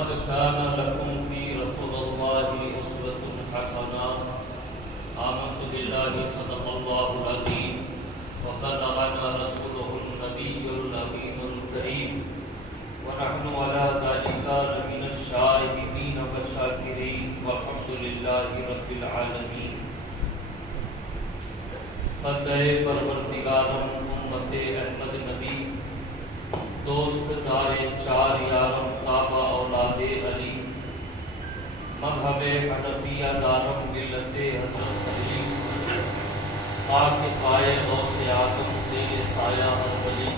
لقد كان لكم في رسول الله أسوة حسنة آمنت بالله صدق الله العظيم وبلغنا رسوله النبي الأمين الكريم ونحن على ذلك لمن الشاهدين والشاكرين والحمد لله رب العالمين. قدر پروردگارم امت احمد نبی دوست دار چار یارم تابع اولاد علی مذہب حنفیہ دارم ملت حضرت علی خاک پائے غوث اعظم زیر سایہ ہر ولی.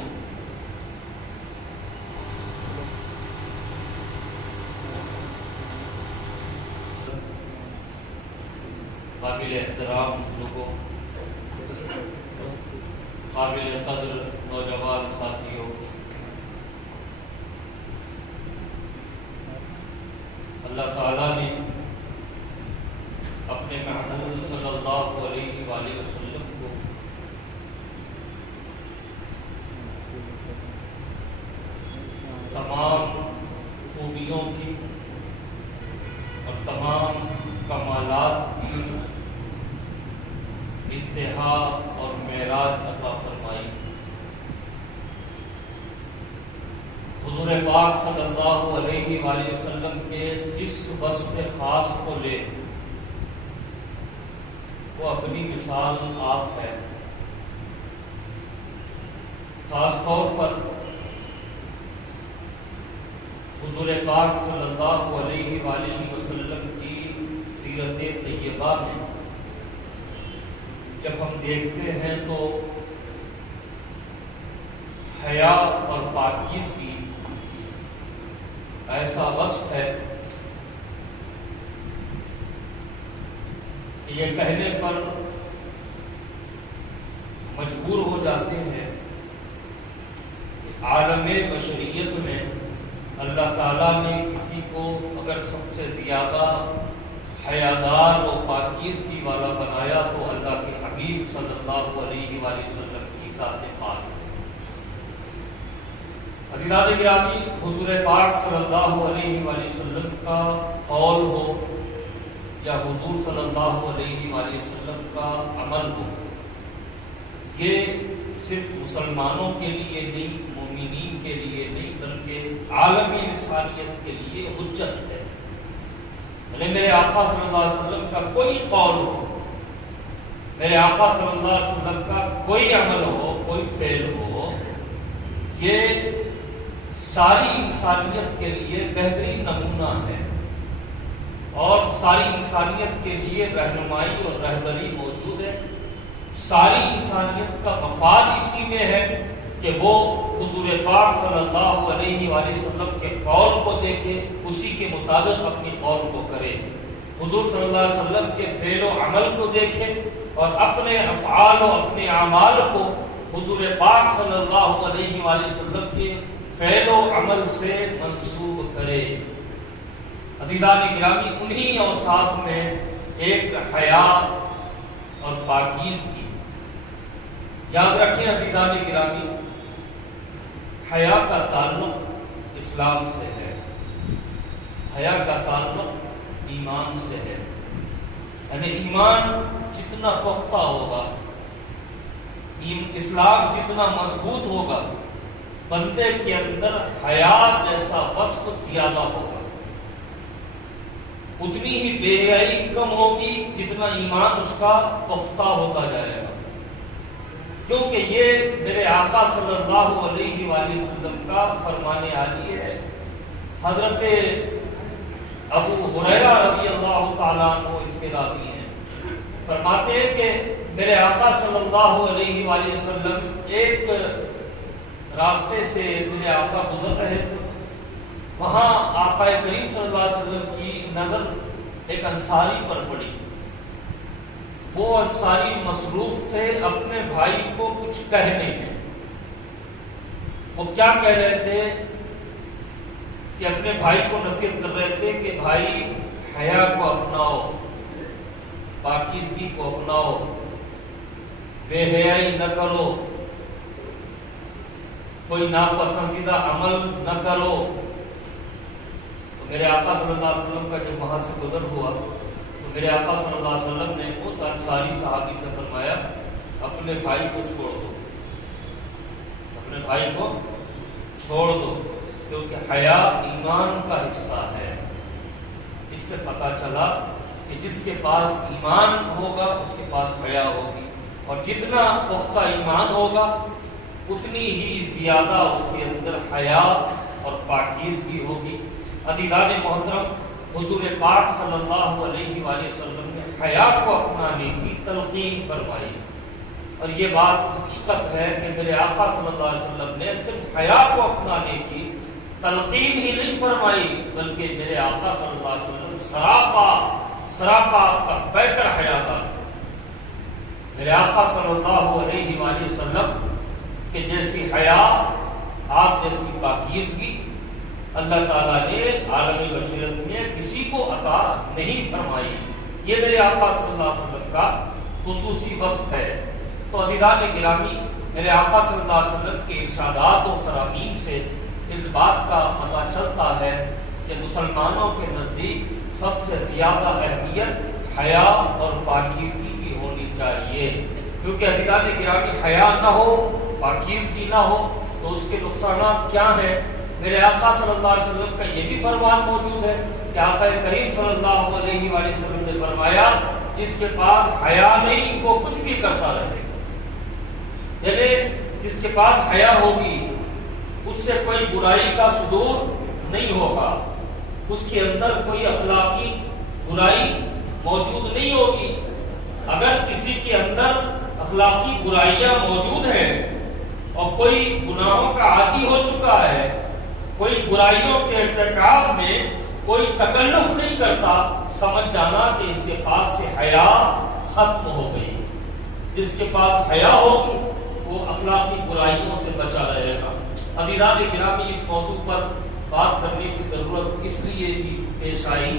قابل احترام بزرگوں، قابل قدر نوجوان ساتھیوں، اللہ تعالیٰ نے اپنے محبوب صلی اللہ علیہ وآلہ وسلم کو تمام خوبیوں کی اور تمام کمالات کی انتہا اور معراج عطا فرمائی. حضور پاک صلی اللہ علیہ وآلہ وسلم کے جس وصف خاص کو لے وہ اپنی مثال آپ ہے. خاص طور پر حضور پاک صلی اللہ علیہ وآلہ وسلم کی سیرت طیبہ میں جب ہم دیکھتے ہیں تو حیا اور پاکیزگی ایسا وصف ہے کہ یہ کہنے پر مجبور ہو جاتے ہیں کہ عالم بشریت میں اللہ تعالیٰ نے کسی کو اگر سب سے زیادہ حیادار و پاکیزگی والا بنایا تو اللہ کے حبیب صلی اللہ علیہ وآلہ وسلم کی ذات پاک. عزیزان گرامی، حضور پاک صلی اللہ علیہ وآلہ وسلم کا قول ہو یا حضور صلی اللہ علیہ وآلہ وسلم کا عمل ہو، یہ صرف مسلمانوں کے لیے نہیں، مومنین کے لیے نہیں، بلکہ عالمی انسانیت کے لیے حجت ہے. میرے آقا صلی اللہ علیہ وسلم کا کوئی قول ہو، میرے آقا صلی اللہ علیہ وسلم کا کوئی عمل ہو، کوئی فعل ہو، یہ ساری انسانیت کے لیے بہترین نمونہ ہے اور ساری انسانیت کے لیے رہنمائی اور رہبری موجود ہے. ساری انسانیت کا مفاد اسی میں ہے کہ وہ حضور پاک صلی اللہ علیہ وآلہ وسلم کے قول کو دیکھے، اسی کے مطابق اپنی قول کو کرے. حضور صلی اللہ علیہ وسلم کے فعل و عمل کو دیکھے اور اپنے افعال و اپنے اعمال کو حضور پاک صلی اللہ علیہ وآلہ وسلم کے فعل و عمل سے منسوب کرے. عزیزان گرامی، انہی اوصاف میں ایک حیا اور پاکیزگی. یاد رکھیں عزیزان گرامی، حیا کا تعلق اسلام سے ہے، حیا کا تعلق ایمان سے ہے. یعنی ایمان جتنا پختہ ہوگا، اسلام جتنا مضبوط ہوگا، بندے کے اندر حیا جیسا وصف زیادہ ہوگا. اتنی ہی بے حیائی کم ہوگی جتنا ایمان اس کا پختہ ہوتا جائے گا. کیونکہ یہ میرے آقا صلی اللہ علیہ وآلہ وسلم کا فرمان عالی ہے. حضرت ابو ہریرہ رضی اللہ تعالیٰ عنہ اس کے راوی ہیں، فرماتے ہیں کہ میرے آقا صلی اللہ علیہ وآلہ وسلم ایک راستے سے میرے آقا گزر رہے تھے. وہاں آقا کریم صلی اللہ علیہ وسلم کی نظر ایک انصاری پر پڑی. وہ انصاری مصروف تھے اپنے بھائی کو کچھ کہنے میں. وہ کیا کہہ رہے تھے کہ اپنے بھائی کو نصیحت کر رہے تھے کہ بھائی حیا کو اپناؤ، پاکیزگی کو اپناؤ، بے حیائی نہ کرو، کوئی ناپسندیدہ عمل نہ کرو. تو میرے آقا صلی اللہ علیہ وسلم کا جب وہاں سے گزر ہوا تو میرے آقا صلی اللہ علیہ وسلم نے اس انصاری صحابی سے فرمایا اپنے بھائی کو چھوڑ دو، اپنے بھائی کو چھوڑ دو، کیونکہ حیا ایمان کا حصہ ہے۔ اس سے پتہ چلا کہ جس کے پاس ایمان ہوگا اس کے پاس حیا ہوگی، اور جتنا پختہ ایمان ہوگا اتنی ہی زیادہ اس کے اندر حیا اور پاکیزگی ہوگی۔ عزیزان محترم، حضور پاک صلی اللہ علیہ وآلہ وسلم نے حیا کو اپنانے کی تلقین فرمائی، اور یہ بات حقیقت ہے کہ میرے آقا صلی اللہ علیہ وسلم نے صرف حیا کو اپنانے کی تلقین ہی نہیں فرمائی، بلکہ میرے آقا صلی اللہ علیہ وسلم سراپا آپ کا بیکر حیا تھا۔ میرے آقا صلی اللہ علیہ وآلہ وسلم کہ جیسی حیا، آپ جیسی پاکیزگی اللہ تعالیٰ نے عالم بشریت میں کسی کو عطا نہیں فرمائی۔ یہ میرے آقا صلی اللہ علیہ وسلم کا خصوصی وصف ہے۔ تو عزیزان گرامی، میرے آقا صلی اللہ علیہ وسلم کے ارشادات و فرامین سے اس بات کا پتہ چلتا ہے کہ مسلمانوں کے نزدیک سب سے زیادہ اہمیت حیا اور پاکیزگی کی ہونی چاہیے، کیونکہ عزیزان گرامی حیا نہ ہو، پاکیزگی نہ ہو تو اس کے نقصانات کیا ہیں؟ میرے آقا صلی اللہ علیہ وسلم کا یہ بھی فرمان موجود ہے کہ آقا کریم صلی اللہ علیہ وآلہ وسلم نے فرمایا جس کے پاس حیا نہیں وہ کچھ بھی کرتا رہے، یعنی جس کے پاس حیا ہوگی اس سے کوئی برائی کا صدور نہیں ہوگا، اس کے اندر کوئی اخلاقی برائی موجود نہیں ہوگی۔ اگر کسی کے اندر اخلاقی برائیاں موجود ہیں اور کوئی گناہوں کا عادی ہو چکا ہے، کوئی برائیوں کے ارتکاب میں کوئی تکلف نہیں کرتا، سمجھ جانا کہ اس کے پاس سے حیا ختم ہو گئی۔ جس کے پاس حیا ہوگی وہ اخلاقی برائیوں سے بچا رہے گا۔ عزیزان گرامی، اس موضوع پر بات کرنے کی ضرورت اس لیے بھی پیش آئی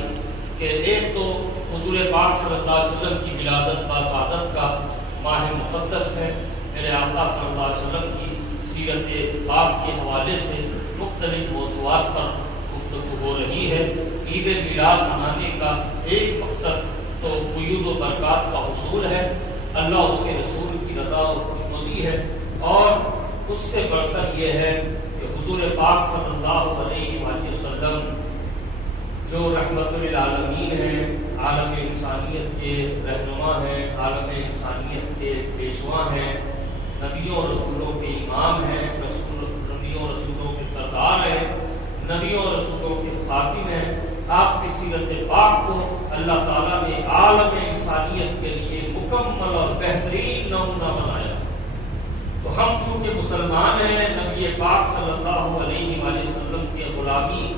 کہ ایک تو حضور پاک صلی اللہ علیہ وسلم کی ولادت باسعادت کا ماہ مقدس ہے، میرے آقا صلی اللہ علیہ وسلم کی سیرت پاک کے حوالے سے مختلف موضوعات پر گفتگو ہو رہی ہے۔ عید میلاد منانے کا ایک مقصد تو فیوض و برکات کا حصول ہے، اللہ اس کے رسول کی رضا اور خوشنودی ہے، اور اس سے بڑھ کر یہ ہے کہ حضور پاک صلی اللہ علیہ وآلہ وسلم جو رحمت للعالمین ہیں، عالم انسانیت کے رہنما ہیں، عالم انسانیت کے پیشوا ہیں، نبیوں اور رسولوں کے امام ہیں، نبیوں اور رسولوں کے سردار ہیں، نبیوں اور رسولوں کے خاتم ہیں۔ آپ کی سیرت پاک کو اللہ تعالیٰ نے عالم انسانیت کے لیے مکمل اور بہترین نمونہ بنایا۔ تو ہم چونکہ مسلمان ہیں، نبی پاک صلی اللہ علیہ وآلہ وسلم کے غلامی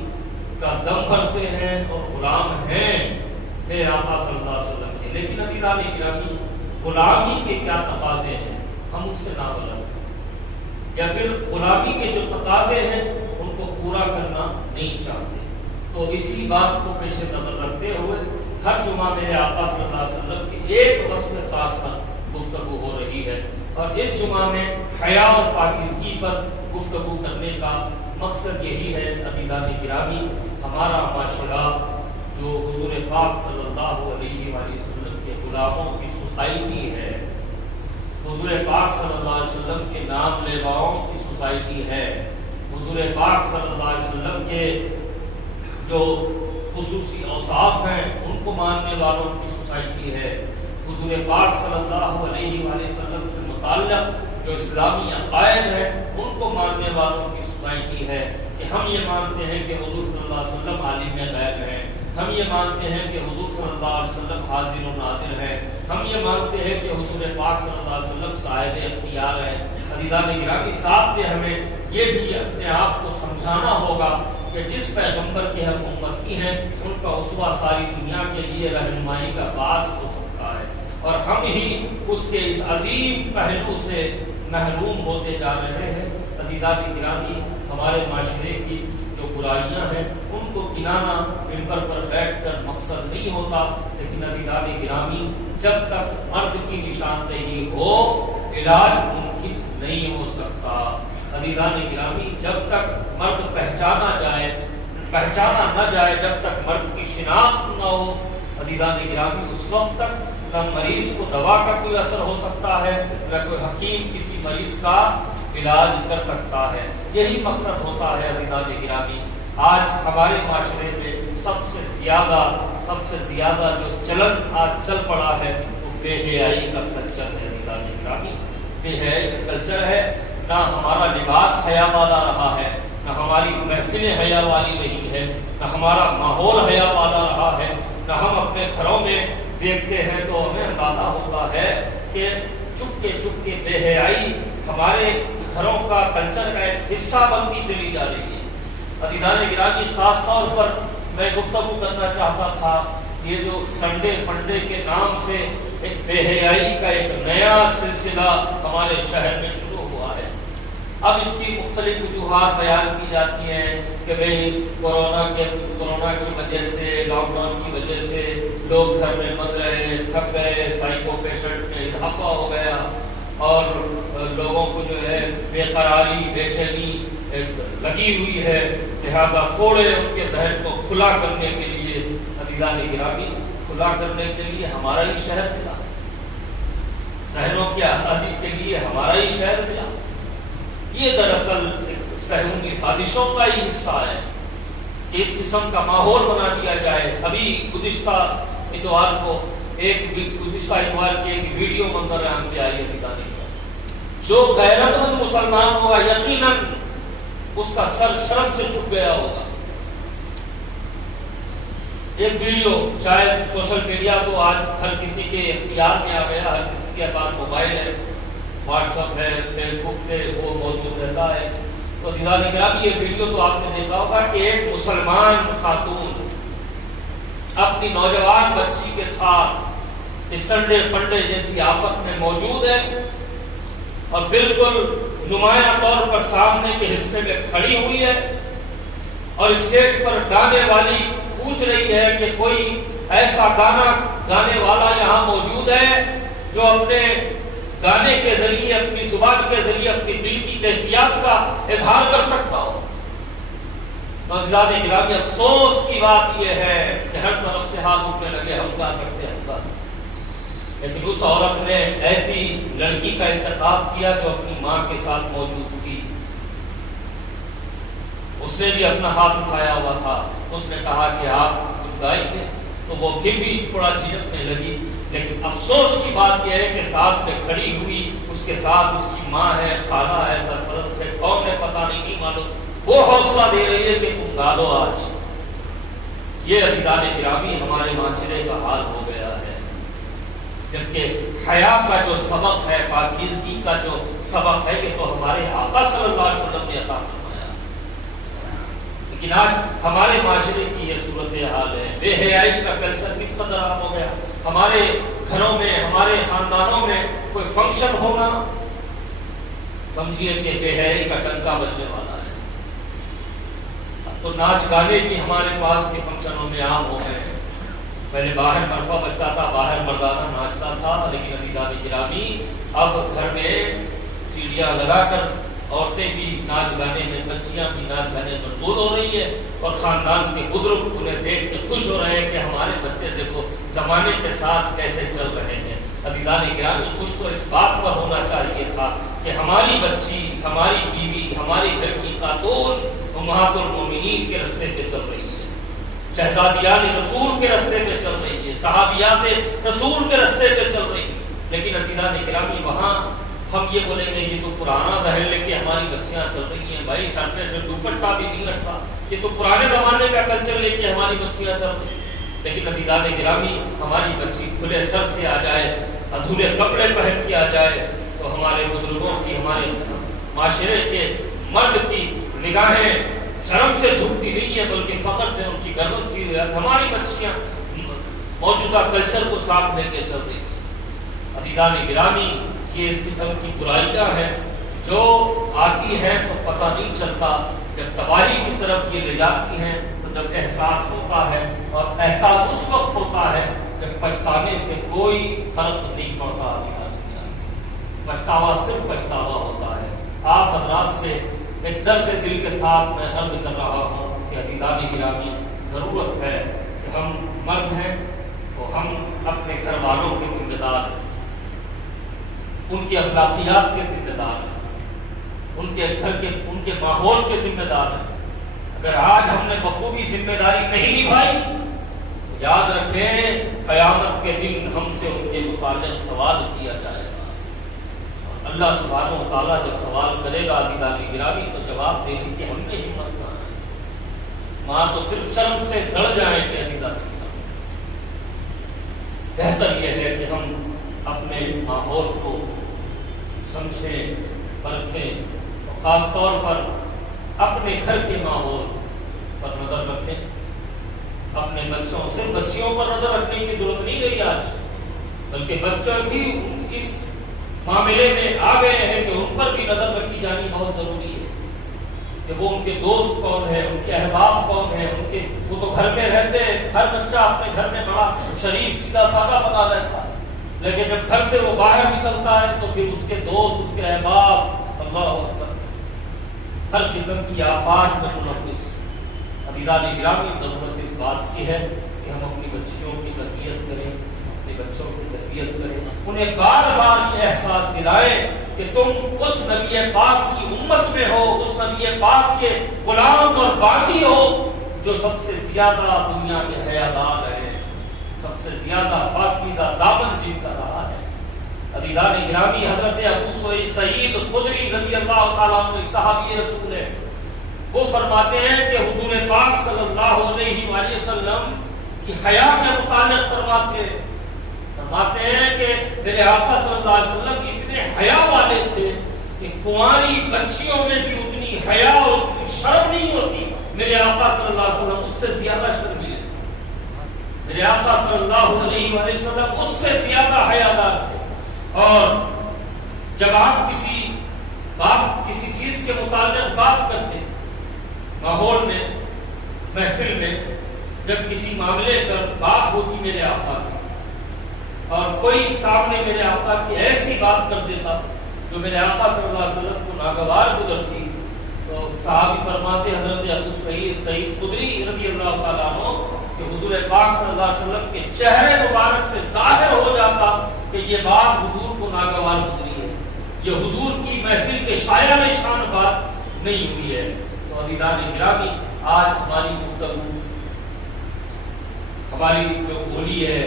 کا دم بھرتے ہیں اور غلام ہیں میرے آقا صلی اللہ علیہ وسلم کے، لیکن عزیزان گرامی غلامی کے کیا تقاضے ہیں ہم اس سے نہ بلند، یا پھر غلامی کے جو تقاضے ہیں ان کو پورا کرنا نہیں چاہتے۔ تو اسی بات کو پیش نظر رکھتے ہوئے ہر جمعہ میرے آقا صلی اللہ علیہ وسلم کی ایک وصف خاص پر گفتگو ہو رہی ہے، اور اس جمعہ میں حیا اور پاکیزگی پر گفتگو کرنے کا مقصد یہی ہے۔ عزیزان گرامی، ہمارا معاشرہ جو حضور پاک صلی اللہ علیہ وآلہ وسلم کے غلاموں کی سوسائٹی ہے، حضور پاک صلی اللہ علیہ وسلم کے نام لیواؤں کی سوسائٹی ہے، حضور پاک صلی اللہ علیہ وسلم کے جو خصوصی اوصاف ہیں ان کو ماننے والوں کی سوسائٹی ہے، حضور پاک صلی اللہ علیہ وآلہ وسلم سے متعلق جو اسلامی عقائد ہیں ان کو ماننے والوں کی سوسائٹی ہے، کہ ہم یہ مانتے ہیں کہ حضور صلی اللہ علیہ وسلم عالم غیب ہیں، ہم یہ مانتے ہیں کہ حضور صلی اللہ علیہ وسلم حاضر و ناظر ہیں، ہم یہ مانتے ہیں کہ حضور پاک صلی اللہ علیہ وسلم صاحب اختیار ہیں۔ عزیزان گرامی، ساتھ میں ہمیں یہ بھی اپنے آپ کو سمجھانا ہوگا کہ جس پیغمبر کے ہم امتی ہیں ان کا اسوہ ساری دنیا کے لیے رہنمائی کا باعث ہو سکتا ہے، اور ہم ہی اس کے اس عظیم پہلو سے محروم ہوتے جا رہے ہیں۔ عزیزان گرامی، ہمارے معاشرے کی جو برائیاں ہیں ان کو گنانا ممبر پر بیٹھ کر مقصد نہیں ہوتا، لیکن عزیزان گرامی جب تک مرد کی نشاندہی ہو علاج ممکن نہیں ہو سکتا۔ عزیزان گرامی، جب تک مرد پہچانا جائے، پہچانا نہ جائے، جب تک مرد کی شناخت نہ ہو عزیزان گرامی، اس وقت تک نہ مریض کو دوا کا کوئی اثر ہو سکتا ہے، نہ کوئی حکیم کسی مریض کا علاج کر سکتا ہے۔ یہی مقصد ہوتا ہے عزیزان گرامی۔ آج ہمارے معاشرے میں سب سے زیادہ جو چلن آج چل پڑا ہے وہ بے حیائی کا کلچر ہے عزیزان گرامی۔ بے حیائی کا کلچر ہے، نہ ہمارا لباس حیا والا رہا ہے، نہ ہماری محفلیں حیا والی نہیں ہے، نہ ہمارا ماحول حیا والا رہا ہے، نہ ہم اپنے گھروں میں دیکھتے ہیں تو ہمیں اندازہ ہوتا ہے کہ چپ کے بے حیائی ہمارے گھروں کا کلچر کا ایک حصہ بنتی چلی جا رہی ہے۔ عزیزان گرامی، خاص طور پر میں گفتگو کرنا چاہتا تھا، یہ جو سنڈے فنڈے کے نام سے ایک بے حیائی کا ایک نیا سلسلہ ہمارے شہر میں شروع ہوا ہے۔ اب اس کی مختلف وجوہات بیان کی جاتی ہیں کہ بھئی کورونا کی وجہ سے، لاک ڈاؤن کی وجہ سے لوگ گھر میں بند رہے، تھک گئے، سائیکو پیشنٹ میں اضافہ ہو گیا اور لوگوں کو جو ہے بے قراری، بے چینی لگی ہوئی ہے، لہذا تھوڑے ان کے ذہن کو کھلا کرنے کے لیے عزیزان گرامی، کھلا کرنے کے لیے ہمارا ہی شہر ملا، ذہنوں کی آزادی کے لیے ہمارا ہی شہر ملا۔ یہ دراصل صہیونی سازشوں کا ہی حصہ ہے کہ اس قسم کا ماحول بنا دیا جائے۔ ابھی گزشتہ اتوار کی ایک ویڈیو منظر عام پہ آئی ہے، جو غیرت مند مسلمان ہوگا یقیناً اس کا سر شرم سے چھپ گیا ہوگا۔ ایک ویڈیو شاید سوشل میڈیا کو آج ہر کسی کے اختیار میں آ گیا، ہر کسی کے پاس موبائل ہے، واٹس ایپ ہے، فیس بک پہ وہ موجود رہتا ہے۔ تو عزیزان گرامی، یہ ویڈیو تو آپ نے دیکھا ہوگا کہ ایک مسلمان خاتون اپنی نوجوان بچی کے ساتھ اس سنڈے فنڈے جیسی آفت میں موجود ہے اور بالکل نمایاں طور پر سامنے کے حصے میں کھڑی ہوئی ہے اور اسٹیج پر گانے والی پوچھ رہی ہے کہ کوئی ایسا گانا گانے والا یہاں موجود ہے جو اپنے گانے کے ذریعے، اپنی زبان کے ذریعے اپنی دل کی کیفیات کا اظہار کر سکتا ہو۔ تو عزیزان گرامی، افسوس کی بات یہ ہے کہ ہر طرف سے ہاتھ اٹھنے لگے، ہم گا سکتے ہیں، ہم گا سکتے ہیں، لیکن اس عورت نے ایسی لڑکی کا انتخاب کیا جو اپنی ماں کے ساتھ موجود تھی۔ اس نے بھی اپنا ہاتھ اٹھایا ہوا تھا، اس نے کہا کہ آپ کچھ گائیں گے، تو وہ پھر بھی تھوڑا جھجکنے لگی، لیکن افسوس کی بات یہ ہے کہ ساتھ میں کھڑی ہوئی اس کے ساتھ اس کی ماں ہے، خالہ ہے، سرپرست ہے، کون ہے پتہ نہیں معلوم، وہ حوصلہ دے رہی ہے کہ تم گا لو آج۔ یہ عزیزان گرامی ہمارے معاشرے کا حال ہو گیا ہے، جبکہ حیا کا جو سبق ہے، پاکیزگی کا جو سبق ہے، یہ تو ہمارے آقا صلی اللہ علیہ وسلم نے عطا فرمایا، لیکن آج ہمارے معاشرے کی یہ صورتحال ہے۔ بے حیائی کا کلچر کس قدر عام ہو گیا۔ ہمارے گھروں میں، ہمارے خاندانوں میں کوئی فنکشن ہونا، سمجھیے کہ بے حیائی کا ڈنکا بجنے والا ہے۔ اب تو ناچ گانے بھی ہمارے پاس کے فنکشنوں میں عام ہو گئے ہیں۔ پہلے باہر مرفا بجتا تھا، باہر مردانہ ناچتا تھا، لیکن عزیزان گرامی اب گھر میں سیڑھیاں لگا کر عورتیں بھی ناچ گانے میں، بچیاں بھی ناچ گانے میں مشغول ہو رہی ہے، اور خاندان کے بزرگ انہیں دیکھ کے خوش ہو رہے ہیں کہ ہمارے بچے دیکھو زمانے کے ساتھ کیسے چل رہے ہیں۔ عزیزان گرامی، خوش تو اس بات پر ہونا چاہیے تھا کہ ہماری بچی، ہماری بیوی، ہماری گھر کی خاتون امہات المومنین کے راستے پہ چل رہی ہے، شہزادیان رسول کے راستے پہ چل رہی ہے، صحابیات رسول کے راستے پہ چل رہی ہے۔ لیکن عزیزان گرامی، وہاں ہم یہ بولیں گے یہ تو پرانا ذہن لے کے ہماری بچیاں چل رہی ہیں، بھائی سر پہ سے دوپٹہ بھی نہیں رکھا، یہ تو پرانے زمانے کا کلچر لے کے ہماری بچیاں چل رہی ہیں۔ لیکن عزیزان گرامی، ہماری بچی کھلے سر سے آ جائے، ادھورے کپڑے پہن کے آ جائے، تو ہمارے بزرگوں کی، ہمارے معاشرے کے مرد کی نگاہیں شرم سے جھکتی نہیں ہے، بلکہ فخر سے ان کی گردن سیدھی ہے۔ ہماری بچیاں موجودہ کلچر کو ساتھ لے کے چل رہی ہیں۔ عزیزان گرامی، یہ اس قسم کی برائیاں ہیں جو آتی ہیں تو پتہ نہیں چلتا، جب تباہی کی طرف یہ لے جاتی ہیں تو جب احساس ہوتا ہے، اور احساس اس وقت ہوتا ہے جب پچھتانے سے کوئی فرق نہیں پڑتا۔ پچھتاوا صرف پچھتاوا ہوتا ہے۔ آپ حضرات سے ایک درد دل کے ساتھ میں عرض کر رہا ہوں کہ عزیزان عزیزان گرامی ضرورت ہے کہ ہم مرد ہیں تو ہم اپنے گھر والوں کے ذمہ دار ہیں، ان کے اخلاقیات کے ذمہ دار ہیں، ان کے گھر کے ان کے ماحول کے ذمہ دار ہیں۔ اگر آج ہم نے بخوبی ذمہ داری نہیں نبھائی تو یاد رکھیں قیامت کے دن ہم سے ان کے متعلق سوال کیا جائے گا۔ اللہ سبحانہ و تعالیٰ جب سوال کرے گا عزیزان گرامی تو جواب دینے کی ہم نے ہمت کہاں ہے؟ وہاں تو صرف شرم سے ڈر جائیں کہ عزیزان گرامی، بہتر یہ ہے کہ ہم اپنے ماحول کو سمجھیں، پرکھیں، اور خاص طور پر اپنے گھر کے ماحول پر نظر رکھیں۔ اپنے بچوں سے بچیوں پر نظر رکھنے کی ضرورت نہیں رہی آج، بلکہ بچوں بھی اس معاملے میں آ گئے ہیں کہ ان پر بھی نظر رکھی جانی بہت ضروری ہے کہ وہ ان کے دوست کون ہیں، ان کے احباب کون ہیں، وہ تو گھر میں رہتے ہیں، ہر بچہ اپنے گھر میں بڑا شریف سیدھا سادہ بنا رہتا ہے، لیکن جب گھر سے وہ باہر نکلتا ہے تو پھر اس کے دوست، اس کے احباب، اللہ اکبر، ہر قسم کی آفات میں ملوث۔ عزیزان گرامی ضرورت اس بات کی ہے کہ ہم اپنی بچیوں کی تربیت کریں، اپنے بچوں کی تربیت کریں، انہیں بار بار یہ احساس دلائیں کہ تم اس نبی پاک کی امت میں ہو، اس نبی پاک کے غلام اور باغی ہو جو سب سے زیادہ دنیا میں حیادار ہے، سب سے زیادہ پاکیزہ دامن جن کا رہا ہے۔ عزیزان گرامی حضرت ابو سعید خدری رضی اللہ تعالیٰ عنہ ایک صحابی رسول ہے، وہ فرماتے ہیں کہ حضور پاک صلی اللہ علیہ وآلہ وسلم کی حیا کے متعلق فرماتے ہیں کہ میرے آقا صلی اللہ علیہ وسلم اتنے حیا والے تھے کہ کنواری بچیوں میں بھی اتنی حیا اور اتنی شرم نہیں ہوتی، میرے آقا صلی اللہ علیہ وسلم اس سے زیادہ شرمیلے تھے، میرے آقا صلی اللہ علیہ وآلہ وسلم اس سے زیادہ حیادار تھے۔ اور جب آپ کسی چیز کے متعلق بات کرتے ماحول میں، محفل میں، جب کسی معاملے پر بات ہوتی میرے آقا کی اور کوئی سامنے میرے آقا کی ایسی بات کر دیتا جو میرے آقا صلی اللہ علیہ وسلم کو ناگوار گزرتی تو صحابی فرماتے حضرت ابو سعید خدری رضی اللہ تعالیٰ عنہ کہ حضور پاک صلی اللہ علیہ وسلم کے چہرے مبارک سے ظاہر ہو جاتا کہ یہ بات حضور کو ناگوار گزری ہے، یہ حضور کی محفل کے شاعر شان بات نہیں ہوئی ہے۔ تو عزیزان گرامی آج ہماری گفتگو، ہماری جو بولی ہے،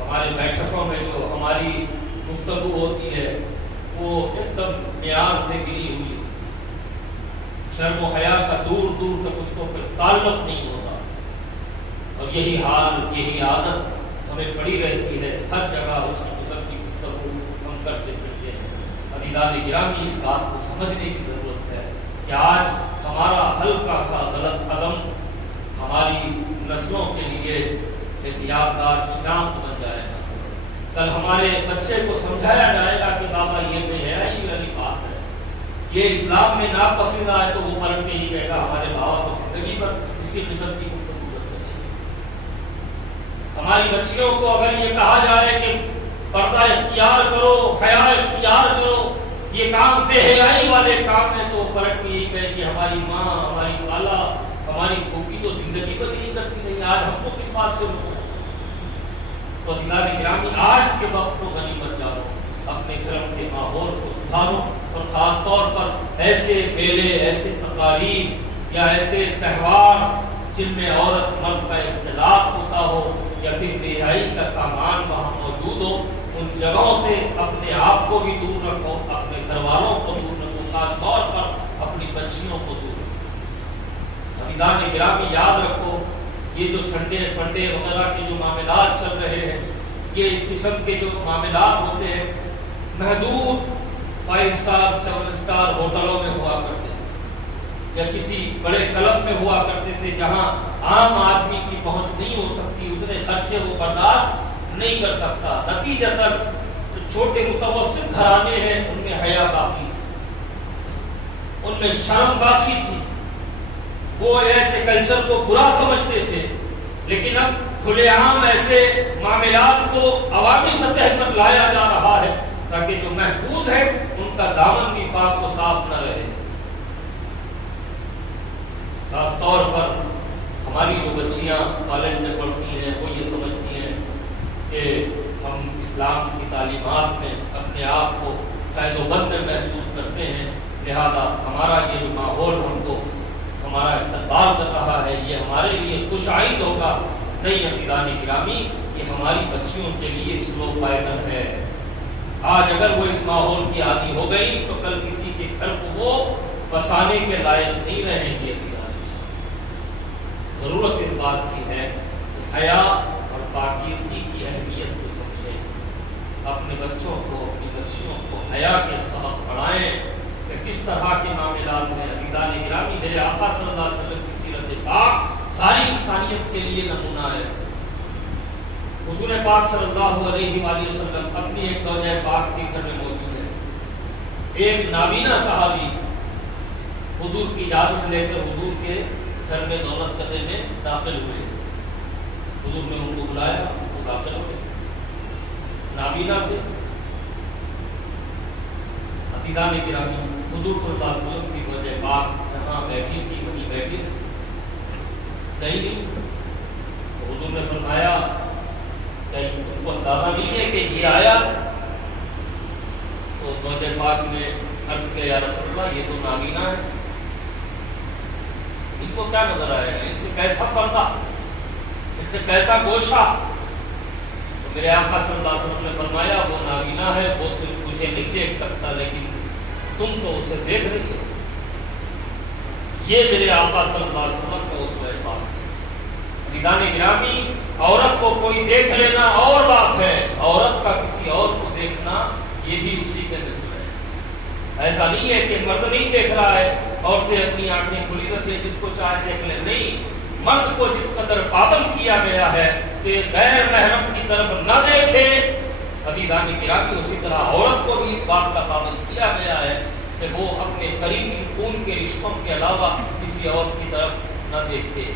ہمارے بیٹھکوں میں جو ہماری گفتگو ہوتی ہے وہ ایک دم معیار سے گری ہوئی، شرم و حیا کا دور دور تک اس کو کوئی تعلق نہیں ہوتا، اور یہی حال، یہی عادت ہمیں پڑی رہتی ہے، ہر جگہ اس قسم کی گفتگو ہم کرتے پھرتے ہیں۔ عزیزان گرامی اس بات کو سمجھنے کی ضرورت ہے کہ آج ہمارا ہلکا سا غلط قدم ہماری نسلوں کے لیے ایک یادگار شناخت بن جائے گا۔ کل ہمارے بچے کو سمجھایا جائے گا کہ بابا یہ بے حیائی والی بات ہے، یہ اسلام میں ناپسند آئے تو وہ پلٹ کے ہی کہے گا ہمارے بابا کو زندگی پر اسی قسم کی گفتگو کرتے ہیں۔ ہماری بچیوں کو اگر یہ کہا جائے کہ پردہ اختیار کرو، حیا اختیار کرو، یہ کام بے حیائی والے کام ہیں، تو پلٹ کے یہی کہے کہ ہماری ماں، ہماری خالہ، ہماری پھوپھی تو زندگی پر نہیں کرتی نہیں، آج ہم کو کس بات سے روکنا۔ تو عزیزان گرامی آج کے وقت کو غنیمت جانو، اپنے گھر کے ماحول کو سدھارو، اور خاص طور پر ایسے میلے، ایسے تقاریب یا ایسے تہوار جن میں عورت مرد کا اختلاط ہوتا ہو یا پھر بے حیائی کا سامان وہاں موجود ہو، ان جگہوں سے اپنے آپ کو بھی دور رکھو، اپنے گھر والوں کو دور رکھو، خاص طور پر اپنی بچیوں کو دور رکھو۔ عزیزان گرامی یاد رکھو، یہ جو سنڈے فنڈے وغیرہ کے جو معاملات چل رہے ہیں، یہ اس قسم کے جو معاملات ہوتے ہیں محدود 5 اسٹار 7 اسٹار ہوٹلوں میں ہوا کرتے تھے یا کسی بڑے کلب میں ہوا کرتے تھے جہاں عام آدمی کی پہنچ نہیں ہو سکتی، اتنے خرچے وہ برداشت نہیں کر سکتا۔ نتیجتاً جو چھوٹے متوسط گھرانے ہیں ان میں حیا باقی تھی، ان میں شرم باقی تھی، وہ ایسے کلچر کو برا سمجھتے تھے، لیکن اب کھلے عام ایسے معاملات کو عوامی سطح پر لایا جا رہا ہے تاکہ جو محفوظ ہے ان کا دامن بھی پاک و صاف نہ رہے۔ خاص طور پر بچیاں کالج میں پڑھتی ہیں وہ یہ سمجھتی ہیں کہ ہم اسلام کی تعلیمات میں اپنے آپ کو قید و بند میں محسوس کرتے ہیں، لہذا ہمارا یہ جو ماحول ہم کو ہمارا استقبال کر رہا ہے یہ ہمارے لیے خوش آئند ہوگا۔ نہیں عزیزان گرامی، یہ ہماری بچیوں کے لیے سلو پائدن ہے۔ آج اگر وہ اس ماحول کی عادی ہو گئی تو کل کسی کے گھر کو وہ بسانے کے لائق نہیں رہیں گے۔ ضرورت اس بات کی ہے کہ حیا اور پاکیزگی کی اہمیت کو سمجھیں، اپنے بچوں کو اپنی بچیوں کو حیا کے سبق پڑھائیں کہ کس طرح کے معاملات میں۔ عزیزان گرامی، میرے آقا صلی اللہ علیہ وسلم کی سیرت پاک ساری انسانیت کے لیے نمونہ ہے۔ حضور پاک صلی اللہ علیہ وآلہ وسلم اپنی ایک زوجہ پاک کے گھر میں موجود ہے۔ ایک نابینا صحابی حضور کی اجازت لے کر حضور کے گھر میں دولت قدے میں داخل ہوئے۔ حضور نے ان کو بلایا، وہ داخل ہو گئے، نابینا تھے۔ عزیزان گرامی، حضور صلی اللہ علیہ وسلم کی زوجہ پاک جہاں بیٹھی تھی وہیں بیٹھی رہی، کہیں نہیں۔ تو حضور نے فرمایا کہیں ان کو اندازہ نہیں ہے کہ یہ آیا؟ تو زوجہ پاک نے عرض کیا یا رسول اللہ یہ تو نابینا ہے، ان کو کیا نظر آئے گا، ان سے کیسا پردہ، ان سے کیسا گوشہ؟ تو میرے آقا صلی اللہ علیہ وسلم نے فرمایا وہ نابینا ہے، وہ تجھے نہیں دیکھ سکتا لیکن تم تو اسے دیکھ رہی ہو۔ یہ میرے آقا صلی اللہ علیہ وسلم کا اسوہ پاک۔ عزیزان گرامی، عورت کو کوئی دیکھ لینا اور بات ہے، عورت کا کسی اور کو دیکھنا یہ بھی اسی کے مثل ہے۔ ایسا نہیں ہے کہ مرد نہیں دیکھ رہا ہے، عورتیں اپنی آنکھیں کھلی رکھیں جس کو چاہے دیکھ لیں، نہیں، مرد کو جس قدر پابند کیا گیا ہے کہ غیر محرم کی طرف نہ دیکھے، عزیزان گرامی اسی طرح عورت کو بھی اس بات کا پابند کیا گیا ہے کہ وہ اپنے قریبی خون کے رشتوں کے علاوہ کسی اور کی طرف نہ دیکھے۔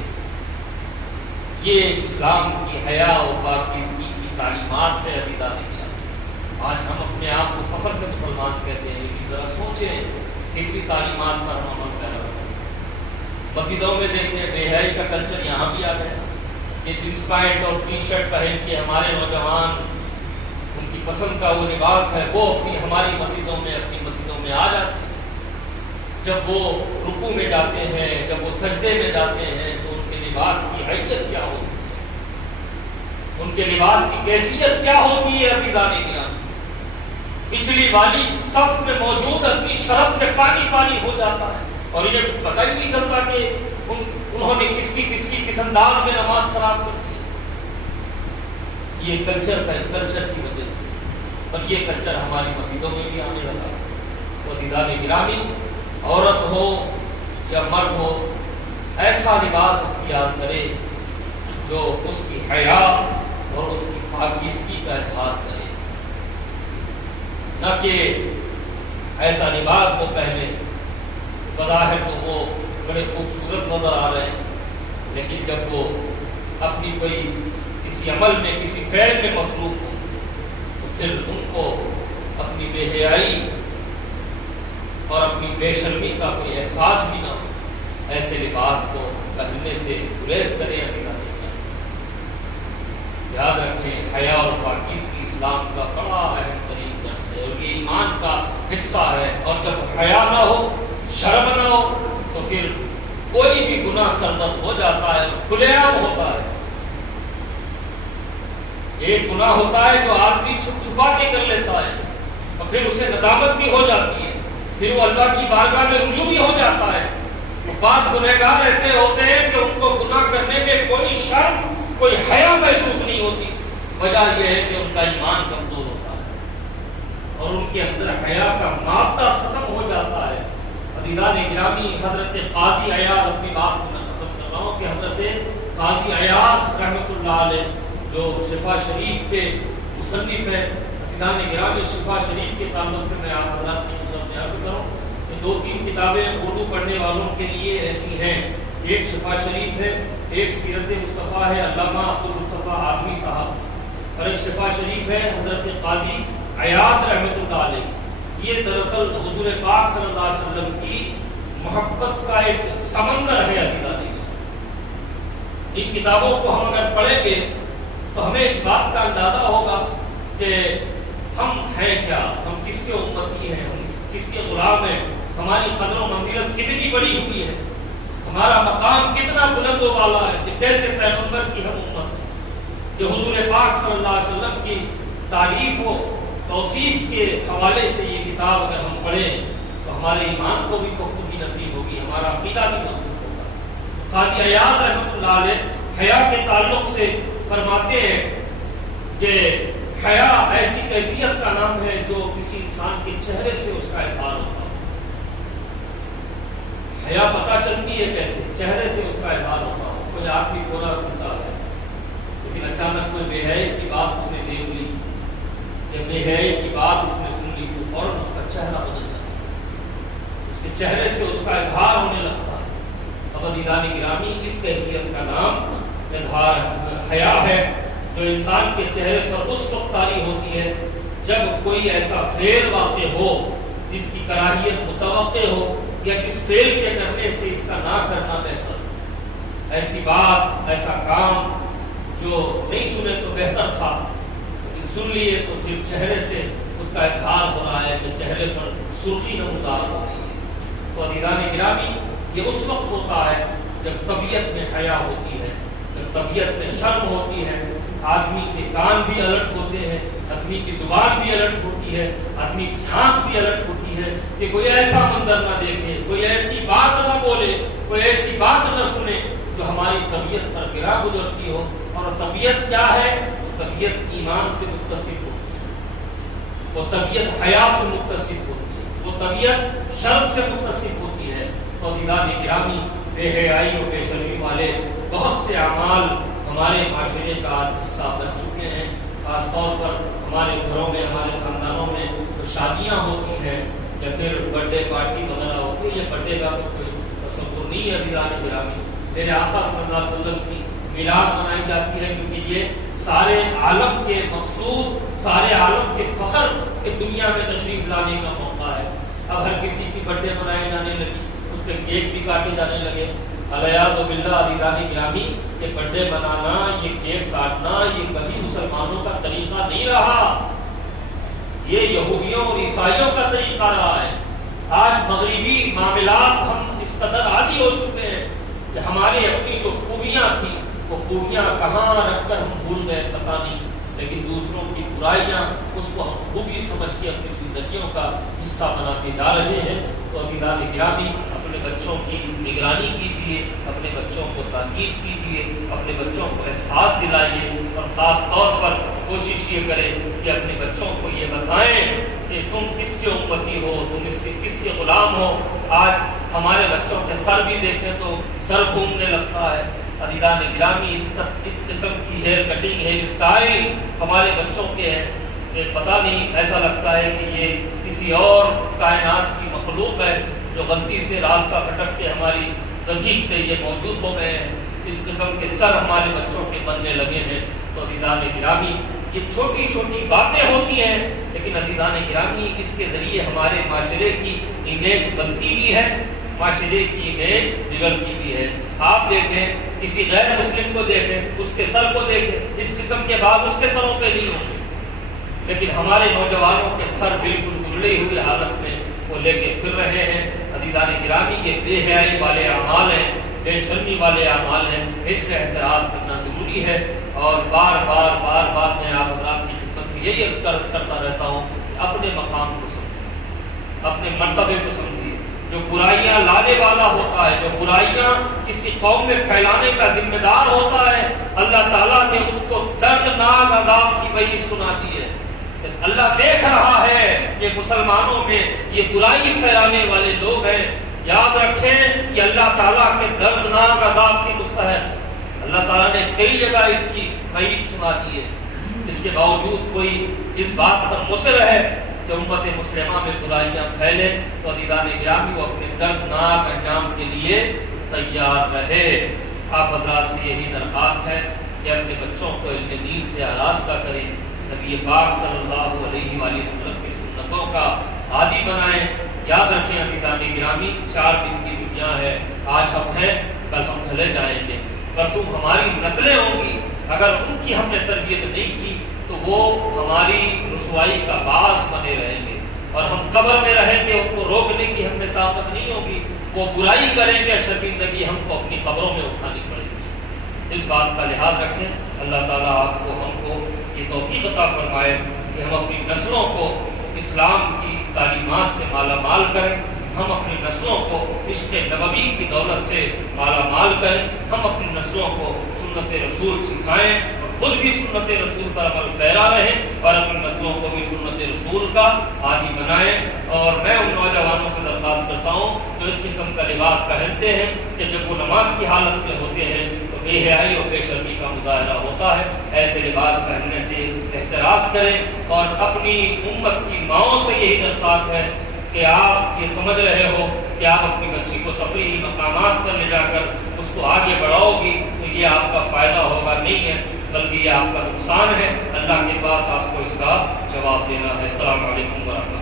یہ اسلام کی حیا و پاکیزگی کی تعلیمات ہے۔ عزیزان گرامی، آج ہم اپنے آپ کو فخر سے مسلمان کہتے ہیں، لیکن ذرا سوچیں کتنی تعلیمات پر ہم عمل کر رہے ہیں۔ مسجدوں میں دیکھیں بے حیائی کا کلچر یہاں بھی آ گیا، کہ جینس پینٹ اور ٹی شرٹ پہن کے ہمارے نوجوان ان کی پسند کا وہ لباس ہے وہ اپنی ہماری مسجدوں میں اپنی مسجدوں میں آ جاتے ہیں۔ جب وہ رکوع میں جاتے ہیں، جب وہ سجدے میں جاتے ہیں تو ان کے لباس کی حیثیت کیا ہوتی ہے، ان کے لباس کی کیفیت کیا ہوتی ہے۔ عزیزان گرامی، پچھلی والی صف میں موجود اپنی شرم سے پانی پانی ہو جاتا ہے اور انہیں پتہ ہی نہیں چلتا کہ انہوں نے کس کی کس انداز میں نماز خراب کر دی۔ یہ کلچر کی وجہ سے، اور یہ کلچر ہماری مسجدوں میں بھی آنے لگا۔ تو عزیزان گرامی، عورت ہو یا مرد ہو، ایسا لباس اختیار کرے جو اس کی حیا اور اس کی پاکیزگی کا اظہار کرے، نہ کہ ایسا لباس کو پہنے بظاہر تو وہ بڑے خوبصورت نظر آ رہے ہیں، لیکن جب وہ اپنی کوئی کسی عمل میں کسی فعل میں مصروف ہو تو پھر ان کو اپنی بے حیائی اور اپنی بے شرمی کا کوئی احساس بھی نہ ہو۔ ایسے لباس کو پہننے سے گریز کریں۔ یاد رکھیں، حیا اور پاکیزگی اسلام کا بڑا اہم ترین درس ہے اور یہ ایمان کا حصہ ہے، اور جب حیا نہ ہو، شرم نہ ہو تو پھر کوئی بھی گناہ سرزد ہو جاتا ہے، کھلے عام ہوتا ہے۔ ایک گناہ ہوتا ہے جو آدمی چھپ چھپا کے کر لیتا ہے اور پھر اسے ندامت بھی ہو جاتی ہے، پھر وہ اللہ کی بارگاہ میں رجوع بھی ہو جاتا ہے۔ بعض گنہگار ایسے ہوتے ہیں کہ ان کو گناہ کرنے میں کوئی شرم کوئی حیا محسوس نہیں ہوتی، وجہ یہ ہے کہ ان کا ایمان کمزور ہوتا ہے اور ان کے اندر حیا کا مادہ ختم ہو جاتا ہے۔ عزیزان گرامی، حضرت قاضی عیاض، اپنی بات کو میں ختم کر رہا ہوں کہ حضرت قاضی عیاض رحمۃ اللہ علیہ جو شفا شریف کے مصنف ہیں، عزیزان گرامی، شفا شریف کے تعلق سے میں آپ حضرات کی خدمت میں عرض کروں کہ 2-3 کتابیں اردو پڑھنے والوں کے لیے ایسی ہیں، ایک شفا شریف ہے، ایک سیرت مصطفیٰ ہے علامہ عبدالمصطفیٰ آدمی صاحب، اور ایک شفا شریف ہے حضرت قاضی عیاض رحمۃ اللہ علیہ۔ یہ دراصل حضور پاک صلی اللہ علیہ وسلم کی محبت کا ایک سمندر ہے۔ عزیزان، ان کتابوں کو ہم اگر پڑھیں گے تو ہمیں اس بات کا اندازہ ہوگا کہ ہم ہیں کیا، ہم کس کے امتی ہیں، ہم کس کے غلام ہیں، ہماری قدر و منزلت کتنی بڑی ہوئی ہے، ہمارا مقام کتنا بلند و بالا ہے کہ کیسے پیغمبر کی ہم امت ہیں۔ کہ حضور پاک صلی اللہ علیہ وسلم کی تعریف و توصیف کے حوالے سے یہ کتاب اگر ہم پڑھیں تو ہمارے ایمان کو بھی پختگی نصیب ہوگی، ہمارا عقیدہ بھی مضبوط ہوگا۔ قاضی عیاض رحمۃ اللہ علیہ حیا کے تعلق سے فرماتے ہیں کہ حیا ایسی کیفیت کا نام ہے جو کسی انسان کے چہرے سے اس کا اظہار ہوتا ہے۔ حیا پتہ چلتی ہے کیسے؟ چہرے سے اس کا اظہار ہوتا ہے۔ کوئی آدمی گورا ہوتا ہے لیکن اچانک کوئی بے حیائی کی بات اس نے دیکھ لی یا بے حیائی کی بات اس نے سن لی تو فوراً اس کا چہرہ بدل جاتا ہے، اس کے چہرے سے اس کا اظہار ہونے لگتا ہے۔ اب عزیزان گرامی، اس کیفیت کا نام اظہار حیا ہے جو انسان کے چہرے پر اس وقت طاری ہوتی ہے جب کوئی ایسا فعل واقع ہو جس کی کراہیت متوقع ہو یا جس فعل کے کرنے سے اس کا نہ کرنا بہتر ہو۔ ایسی بات، ایسا کام جو نہیں سنے تو بہتر تھا لیکن سن لیے تو پھر چہرے سے اس کا اظہار ہو رہا ہے کہ چہرے پر سرخی نمودار ہو رہی ہے۔ تو عزیزان گرامی، یہ اس وقت ہوتا ہے جب طبیعت میں حیا ہوتی ہے، جب طبیعت میں شرم ہوتی ہے، آدمی کے کان بھی الرٹ ہوتے ہیں، آدمی کی زبان بھی الرٹ ہوتی ہے، آدمی کی آنکھ بھی الرٹ ہوتی ہے کہ کوئی ایسا منظر نہ دیکھے، کوئی ایسی بات نہ بولے، کوئی ایسی بات نہ سنے جو ہماری طبیعت پر گرا گزرتی ہو۔ اور طبیعت کیا ہے؟ وہ طبیعت ایمان سے متصف ہوتی ہے، وہ طبیعت حیا سے متصف ہوتی ہے، وہ طبیعت شرم سے متصف ہوتی ہے۔ تو عزیزان گرامی، بے حیائی و بے شرمی والے بہت سے اعمال ہمارے معاشرے کا حصہ بن چکے ہیں۔ خاص طور پر ہمارے گھروں میں، ہمارے خاندانوں میں جو شادیاں ہوتی ہیں یا پھر برتھ ڈے پارٹی وغیرہ ہوتی ہے، یا برتھ ڈے کا کوئی تصور نہیں ہے عزیزان گرامی۔ میرے آقا صلی اللہ علیہ وسلم کی میلاد منائی جاتی ہے کیونکہ یہ سارے عالم کے مقصود، سارے عالم کے فخر کہ دنیا میں تشریف لانے کا موقع ہے۔ اب ہر کسی کی برتھ ڈے منائی جانے لگی، اس کے کیک بھی کاٹے جانے لگے۔ علیہ باللہ عزیزان گرامی، یہ برتھ ڈے منانا، یہ کیک کاٹنا، یہ کبھی مسلمانوں کا طریقہ نہیں رہا، یہ یہودیوں اور عیسائیوں کا طریقہ رہا ہے۔ آج مغربی معاملات ہم اس قدر عادی ہو چکے ہیں کہ ہماری اپنی جو خوبیاں تھیں وہ خوبیاں کہاں رکھ کر ہم بھول گئے پتہ نہیں، لیکن دوسروں کی برائیاں اس کو ہم خوبی سمجھ کے اپنی زندگیوں کا حصہ بناتے جا رہے ہیں۔ تو عزیزان گرامی، اپنے بچوں کی نگرانی کیجیے، اپنے بچوں کو تاکید کیجیے، اپنے بچوں کو احساس دلائیے، اور خاص طور پر کوشش یہ کریں کہ اپنے بچوں کو یہ بتائیں کہ تم کس کے امتی ہو، تم کس کے غلام ہو۔ آج ہمارے بچوں کے سر بھی دیکھیں تو سر گھومنے لگتا ہے۔ عزیزان گرامی، اس قسم کی ہیئر کٹنگ، ہیئر اسٹائل ہمارے بچوں کے ہیں کہ پتہ نہیں، ایسا لگتا ہے کہ یہ کسی اور کائنات کی مخلوق ہے جو غلطی سے راستہ بھٹک کے ہماری زمین پہ یہ موجود ہو گئے ہیں۔ اس قسم کے سر ہمارے بچوں کے بننے لگے ہیں۔ تو عزیزان گرامی، یہ چھوٹی چھوٹی باتیں ہوتی ہیں لیکن عزیزان گرامی، اس کے ذریعے ہمارے معاشرے کی امیج بنتی بھی ہے، معاشرے کی امیج بگڑتی بھی ہے۔ آپ دیکھیں، کسی غیر مسلم کو دیکھیں، اس کے سر کو دیکھیں، اس قسم کے بعد اس کے سروں پہ نہیں ہوں گے، لیکن ہمارے نوجوانوں کے سر بالکل اجڑی ہوئی حالت میں وہ لے کے پھر رہے ہیں۔ عزیزان گرامی، یہ بے حیائی والے اعمال ہیں، بے شرمی والے اعمال ہیں، ان سے احتراز کرنا ضروری ہے۔ اور بار بار میں آپ حضرات کی خدمت میں یہی عرض کرتا رہتا ہوں کہ اپنے مقام کو سمجھیں، اپنے مرتبے کو سمجھیے۔ جو برائیاں لانے والا ہوتا ہے، جو برائیاں کسی قوم میں پھیلانے کا ذمہ دار ہوتا ہے، اللہ تعالیٰ نے اس کو دردناک عذاب کی وحی سنا دی ہے۔ اللہ دیکھ رہا ہے کہ مسلمانوں میں یہ برائی پھیلانے والے لوگ ہیں، یاد رکھیں کہ اللہ تعالیٰ کے دردناک عذاب کی مستحق۔ اللہ تعالیٰ نے کئی جگہ اس کی وعید سنا دی ہے، اس کے باوجود کوئی اس بات پر مصر ہے کہ امت مسلمہ میں برائیاں پھیلے تو عزیزان گرامی وہ اپنے دردناک انجام کے لیے تیار رہے۔ آپ حضرات سے یہی درخواست ہے کہ اپنے بچوں کو علم دین سے آراستہ کریں، نبی پاک صلی اللہ علیہ وآلہ وسلم کی سنتوں کا عادی بنائیں۔ یاد رکھیں عزیزان گرامی، 4 دن کی دنیا ہے، آج ہم ہیں، کل ہم چلے جائیں گے۔ اور تم ہماری نسلیں ہوں گی، اگر ان کی ہم نے تربیت نہیں کی تو وہ ہماری رسوائی کا باعث بنے رہیں گے، اور ہم قبر میں رہیں گے، ان کو روکنے کی ہم میں طاقت نہیں ہوگی، وہ برائی کریں گے، شرمندگی ہم کو اپنی قبروں میں اٹھانی پڑے گی۔ اس بات کا لحاظ رکھیں۔ اللہ تعالیٰ آپ کو ہم کو یہ توفیق عطا فرمائے کہ ہم اپنی نسلوں کو اسلام کی تعلیمات سے مالا مال کریں، ہم اپنی نسلوں کو عشق نبوی کی دولت سے مالا مال کریں، ہم اپنی نسلوں کو سنت رسول سکھائیں، خود بھی سنت رسول پر عمل پیرا رہیں اور اپنی نسلوں کو بھی سنت رسول کا عادی بنائیں۔ اور میں ان نوجوانوں سے درخواست کرتا ہوں جو اس قسم کا لباس پہنتے ہیں کہ جب وہ نماز کی حالت میں ہوتے ہیں تو بے حیائی اور بے شرمی کا مظاہرہ ہوتا ہے، ایسے لباس پہننے سے احتراز کریں، اور اپنی امت کی ماؤں سے یہی درخواست ہے کہ آپ یہ سمجھ رہے ہو کہ آپ اپنی بچی کو تفریحی مقامات پر لے جا کر اس کو آگے بڑھاؤ گی تو یہ آپ کا فائدہ ہوگا، نہیں ہے بلکہ یہ آپ کا نقصان ہے۔ اللہ کے پاس آپ کو اس کا جواب دینا ہے۔ السلام علیکم ورحمۃ اللہ۔